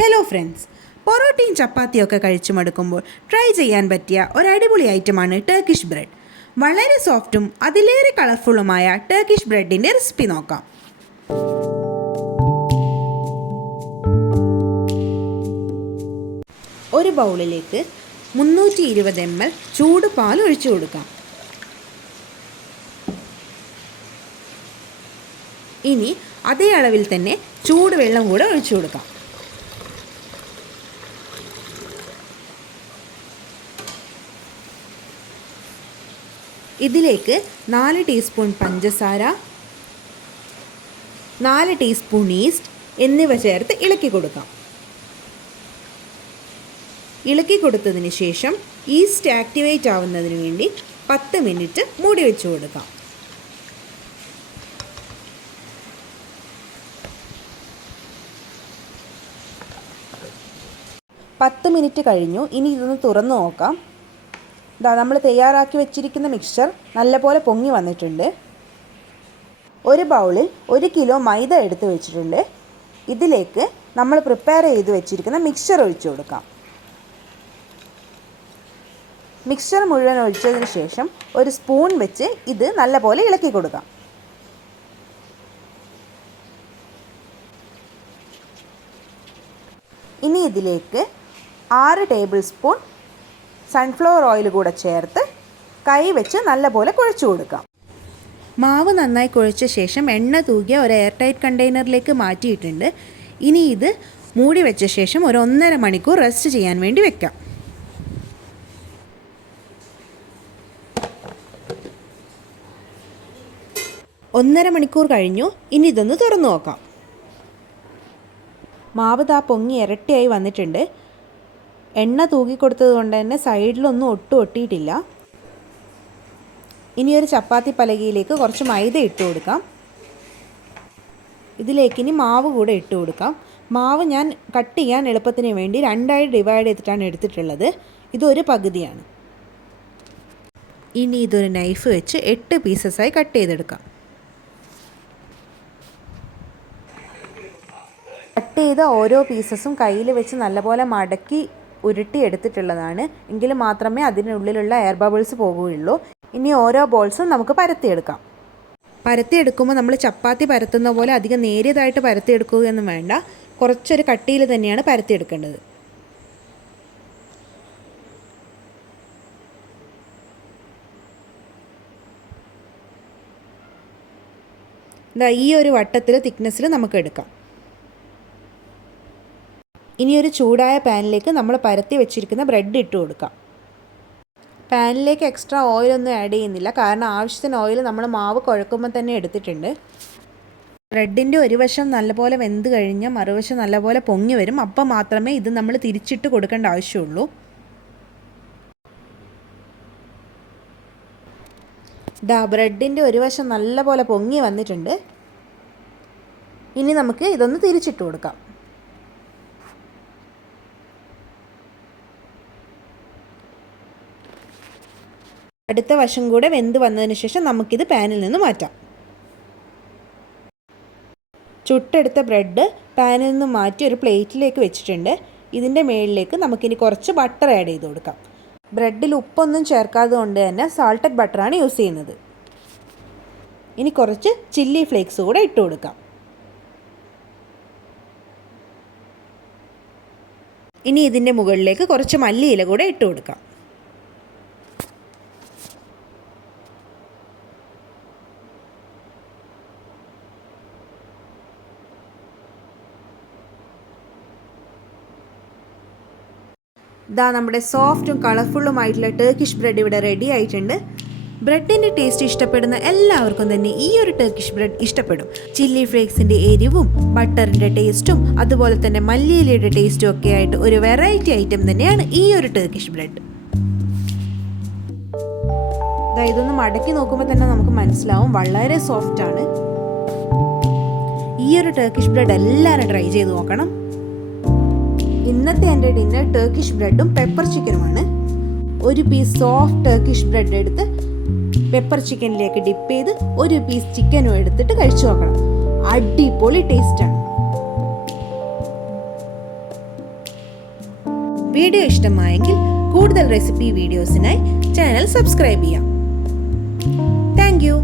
Hello friends, പൊറോട്ടയും ചപ്പാത്തിയൊക്കെ കഴിച്ചു മടുക്കുമ്പോൾ ട്രൈ ചെയ്യാൻ പറ്റിയ ഒരു അടിപൊളി ഐറ്റമാണ് ടർക്കിഷ് ബ്രെഡ്. വളരെ സോഫ്റ്റും അതിലേറെ കളർഫുള്ളുമായ ടർക്കിഷ് ബ്രെഡിൻ്റെ റെസിപ്പി നോക്കാം. ഒരു ബൗളിലേക്ക് 320 ml ചൂട് പാൽ ഒഴിച്ചു കൊടുക്കാം. ഇനി അതേ അളവിൽ തന്നെ ചൂടുവെള്ളം കൂടെ ഒഴിച്ചു കൊടുക്കാം. ഇതിലേക്ക് 4 ടീസ്പൂൺ പഞ്ചസാര, 4 ടീസ്പൂൺ ഈസ്റ്റ് എന്നിവ ചേർത്ത് ഇളക്കി കൊടുക്കാം. ഇളക്കി കൊടുത്തതിന് ശേഷം ഈസ്റ്റ് ആക്ടിവേറ്റ് ആവുന്നതിന് വേണ്ടി 10 മിനിറ്റ് മൂടി വെച്ച് കൊടുക്കാം. പത്ത് മിനിറ്റ് കഴിഞ്ഞു. ഇനി ഇതൊന്ന് തുറന്നു നോക്കാം. നമ്മൾ തയ്യാറാക്കി വെച്ചിരിക്കുന്ന മിക്സ്ചർ നല്ലപോലെ പൊങ്ങി വന്നിട്ടുണ്ട്. ഒരു ബൗളിൽ 1 കിലോ മൈദ എടുത്ത് വെച്ചിട്ടുണ്ട്. ഇതിലേക്ക് നമ്മൾ പ്രിപ്പയർ ചെയ്ത് വെച്ചിരിക്കുന്ന മിക്സ്ചർ ഒഴിച്ചു കൊടുക്കാം. മിക്സ്ചർ മുഴുവൻ ഒഴിച്ചതിന് ശേഷം ഒരു സ്പൂൺ വെച്ച് ഇത് നല്ലപോലെ ഇളക്കി കൊടുക്കാം. ഇനി ഇതിലേക്ക് 6 ടേബിൾ സ്പൂൺ സൺഫ്ലവർ ഓയിൽ കൂടെ ചേർത്ത് കൈ വെച്ച് നല്ലപോലെ കുഴച്ചു കൊടുക്കാം. മാവ് നന്നായി കുഴച്ച ശേഷം എണ്ണ തൂകിയ ഒരു എയർ ടൈറ്റ് കണ്ടെയ്നറിലേക്ക് മാറ്റിയിട്ടുണ്ട്. ഇനി ഇത് മൂടി വെച്ച ശേഷം ഒരു 1.5 മണിക്കൂർ റെസ്റ്റ് ചെയ്യാൻ വേണ്ടി വെക്കാം. ഒന്നര മണിക്കൂർ കഴിഞ്ഞു. ഇനി ഇതൊന്ന് തുറന്നു നോക്കാം. മാവ് പൊങ്ങി ഇരട്ടിയായി വന്നിട്ടുണ്ട്. എണ്ണ തൂക്കിക്കൊടുത്തത് കൊണ്ട് തന്നെ സൈഡിലൊന്നും ഒട്ടും ഒട്ടിയിട്ടില്ല. ഇനി ഒരു ചപ്പാത്തി പലകയിലേക്ക് കുറച്ച് മൈദ ഇട്ട് കൊടുക്കാം. ഇതിലേക്ക് ഇനി മാവ് കൂടെ ഇട്ട് കൊടുക്കാം. മാവ് ഞാൻ കട്ട് ചെയ്യാൻ എളുപ്പത്തിന് വേണ്ടി 2ആയി ഡിവൈഡ് ചെയ്തിട്ടാണ് എടുത്തിട്ടുള്ളത്. ഇതൊരു പകുതിയാണ്. ഇനി ഇതൊരു നൈഫ് വെച്ച് 8 പീസസായി കട്ട് ചെയ്തെടുക്കാം. കട്ട് ചെയ്ത ഓരോ പീസസും കയ്യിൽ വെച്ച് നല്ലപോലെ മടക്കി ഉരുട്ടി എടുത്തിട്ടുള്ളതാണ്. എങ്കിൽ മാത്രമേ അതിനുള്ളിലുള്ള എയർ ബബിൾസ് പോകുകയുള്ളൂ. ഇനി ഓരോ ബോൾസും നമുക്ക് പരത്തിയെടുക്കാം. പരത്തിയെടുക്കുമ്പോൾ നമ്മൾ ചപ്പാത്തി പരത്തുന്ന പോലെ അധികം നേരിയതായിട്ട് പരത്തിയെടുക്കുകയൊന്നും വേണ്ട. കുറച്ചൊരു കട്ടിയിൽ തന്നെയാണ് പരത്തിയെടുക്കേണ്ടത്. ഈ ഒരു വട്ടത്തിൽ തിക്നെസ്സിൽ നമുക്ക് എടുക്കാം. ഇനി ഒരു ചൂടായ പാനിലേക്ക് നമ്മൾ പരത്തി വെച്ചിരിക്കുന്ന ബ്രെഡ് ഇട്ട് കൊടുക്കാം. പാനിലേക്ക് എക്സ്ട്രാ ഓയിലൊന്നും ആഡ് ചെയ്യുന്നില്ല, കാരണം ആവശ്യത്തിന് ഓയിൽ നമ്മൾ മാവ് കുഴക്കുമ്പോൾ തന്നെ എടുത്തിട്ടുണ്ട്. ബ്രെഡിൻ്റെ ഒരു വശം നല്ലപോലെ വെന്ത് കഴിഞ്ഞ് മറുവശം നല്ലപോലെ പൊങ്ങി വരും. അപ്പോൾ മാത്രമേ ഇത് നമ്മൾ തിരിച്ചിട്ട് കൊടുക്കേണ്ട ആവശ്യമുള്ളൂ. ബ്രെഡിൻ്റെ ഒരു വശം നല്ലപോലെ പൊങ്ങി വന്നിട്ടുണ്ട്. ഇനി നമുക്ക് ഇതൊന്ന് തിരിച്ചിട്ട് കൊടുക്കാം. അടുത്ത വശം കൂടെ വെന്ത് വന്നതിന് ശേഷം നമുക്കിത് പാനിൽ നിന്ന് മാറ്റാം. ചുട്ടെടുത്ത ബ്രെഡ് പാനിൽ നിന്ന് മാറ്റി ഒരു പ്ലേറ്റിലേക്ക് വെച്ചിട്ടുണ്ട്. ഇതിൻ്റെ മുകളിലേക്ക് നമുക്കിനി കുറച്ച് ബട്ടർ ആഡ് ചെയ്ത് കൊടുക്കാം. ബ്രെഡിൽ ഉപ്പൊന്നും ചേർക്കാതെ കൊണ്ട് തന്നെ സാൾട്ടഡ് ബട്ടറാണ് യൂസ് ചെയ്യുന്നത്. ഇനി കുറച്ച് ചില്ലി ഫ്ലേക്സ് കൂടെ ഇട്ട് കൊടുക്കാം. ഇനി ഇതിൻ്റെ മുകളിലേക്ക് കുറച്ച് മല്ലിയില കൂടെ ഇട്ട് കൊടുക്കാം. നമ്മുടെ സോഫ്റ്റും കളർഫുള്ളുമായിട്ടുള്ള ടർക്കിഷ് ബ്രെഡ് ഇവിടെ റെഡി ആയിട്ടുണ്ട്. ബ്രെഡിൻ്റെ ടേസ്റ്റ് ഇഷ്ടപ്പെടുന്ന എല്ലാവർക്കും തന്നെ ഈ ഒരു ടർക്കിഷ് ബ്രെഡ് ഇഷ്ടപ്പെടും. ചില്ലി ഫ്ലേക്സിൻ്റെ എരിവും ബട്ടറിൻ്റെ ടേസ്റ്റും അതുപോലെ തന്നെ മല്ലിയിലയുടെ ടേസ്റ്റും ഒക്കെ ആയിട്ട് ഒരു വെറൈറ്റി ഐറ്റം തന്നെയാണ് ഈ ഒരു ടർക്കിഷ് ബ്രെഡ്. ഇതൊന്ന് മടക്കി നോക്കുമ്പോൾ തന്നെ നമുക്ക് മനസ്സിലാവും, വളരെ സോഫ്റ്റാണ്. ഈ ഒരു ടർക്കിഷ് ബ്രെഡ് എല്ലാവരും ട്രൈ ചെയ്ത് നോക്കണം. ഇന്നത്തെ എൻ്റെ ഡിന്നർ ടർക്കിഷ് ബ്രെഡും പെപ്പർ ചിക്കനുമാണ്. ഒരു പീസ് സോഫ്റ്റ് ടർക്കിഷ് ബ്രെഡ് എടുത്ത് പെപ്പർ ചിക്കനിലേക്ക് ഡിപ്പ് ചെയ്ത് ഒരു പീസ് ചിക്കനും എടുത്തിട്ട് കഴിച്ചു നോക്കണം. അടിപൊളി ടേസ്റ്റാണ്. വീഡിയോ ഇഷ്ടമായെങ്കിൽ കൂടുതൽ റെസിപ്പി വീഡിയോസിനായി ചാനൽ സബ്സ്ക്രൈബ് ചെയ്യാം. Thank you.